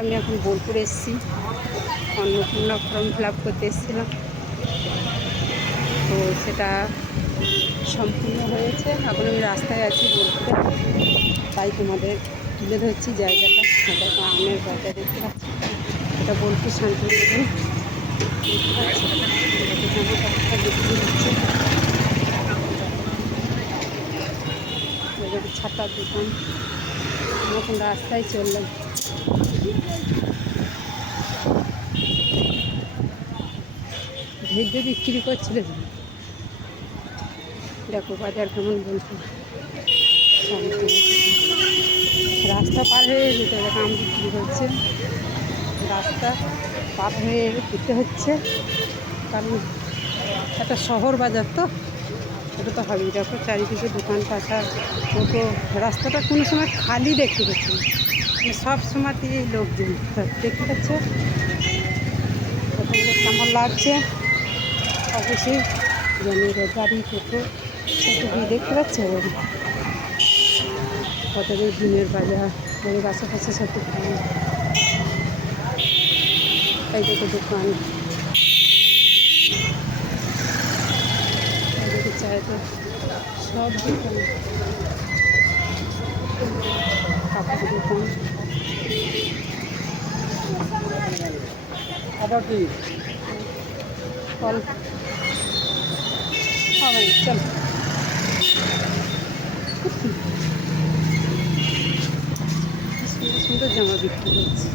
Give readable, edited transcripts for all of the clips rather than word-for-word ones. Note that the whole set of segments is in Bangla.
আমি এখন বোলপুর এসেছি, অন্নপূর্ণা ফর্ম ফিল আপ করতে এসেছিলাম। তো সেটা সম্পূর্ণ হয়েছে। এখন আমি রাস্তায় আছি বোলপুরে, তাই তোমাদের তুলে ধরছি জায়গাটা। এটা আমের বাজার দেখতে পাচ্ছি, এটা বোলপুর শান্তিনিকেতন দেখতে পাচ্ছি। জামা কাপড়টা বিক্রি হচ্ছে, ছাতার দোকান। এখন রাস্তায় চললাম। ভেজে বিক্রি করছিল, দেখো বাজার কেমন বলছে। রাস্তা পার হয়ে যেতে হবে, আম বিক্রি করছে। রাস্তা পার হয়ে যেতে হচ্ছে, কারণ একটা শহর বাজার, তো এটা তো হবেই। দেখো চারিদিকে দোকান পাশা, টোটো। রাস্তাটা কোনো সময় খালি দেখতে পাচ্ছি না, মানে সব সময়তেই লোকজন দেখতে পাচ্ছ। তোমাদের কেমন লাগছে অবশ্যই জানিয়ে। গাড়ি টোটো কত দেখতে পাচ্ছ, কতদের দিনের বাজার, ওদের আশেপাশে সব দোকান, এই দুটো দোকান। চায় তো সব দোকান, কাপড় দোকান। আবার কি ফল হবে, চল। সুন্দর সুন্দর জামা বিক্রি করছে,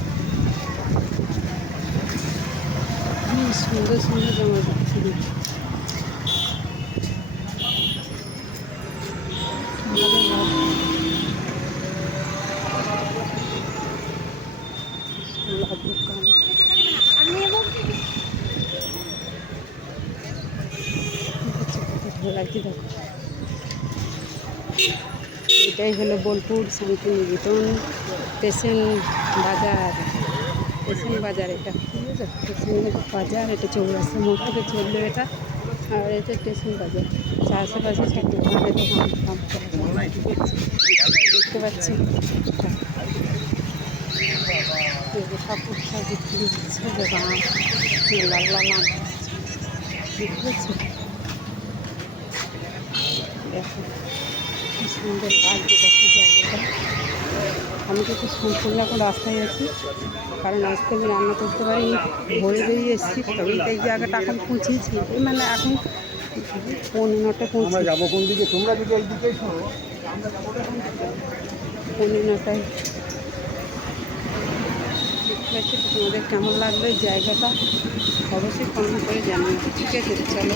সুন্দর সুন্দর জামা বিক্রি। ভালো দোকান, ভালো লাগছে। দেখো এটাই হলো বোলপুর শান্তিনিকেতন স্টেশন বাজার। স্টেশন বাজার এটা, ঠিক আছে। স্টেশন বাজার, এটা চৌরাস্তা মোড় থেকে চললো এটা, আর এটা স্টেশন বাজার। আশেপাশে সব দোকানে দেখতে পাচ্ছি। কাপড় সব বিক্রি হচ্ছে, লাল লাল আম দেখতে পাচ্ছি। দেখো কি সুন্দর লাগছে, দেখো জায়গাটা। আমি তো সম্পূর্ণ এখন রাস্তায় আছি, কারণ আজকে আমি রান্না করতে পারিনি, ভোরে বেরিয়ে এসেছি। তবে এই জায়গাটা এখন পৌঁছেছি, মানে এখন 9:30 পৌঁছে যাবো। কোন দিকে তোমরা যদি এইদিকে শোনো, 9:30। দেখতে পাচ্ছি। তো তোমাদের কেমন লাগলো এই জায়গাটা অবশ্যই কমেন্ট করে জানিও, ঠিক আছে। চলো।